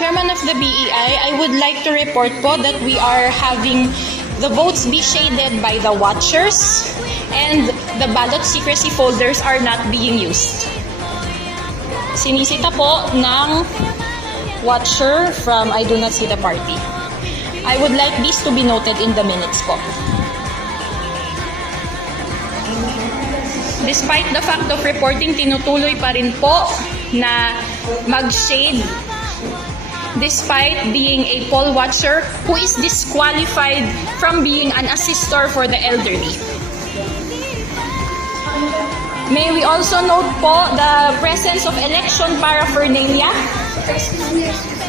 Chairman of the BEI, I would like to report po that we are having the votes be shaded by the watchers and the ballot secrecy folders are not being used. Sinisita po ng watcher from I do not see the party. I would like this to be noted in the minutes po. Despite the fact of reporting, tinutuloy pa rin po na mag-shade despite being a poll watcher who is disqualified from being an assister for the elderly. May we also note po the presence of election paraphernalia. Excuse me.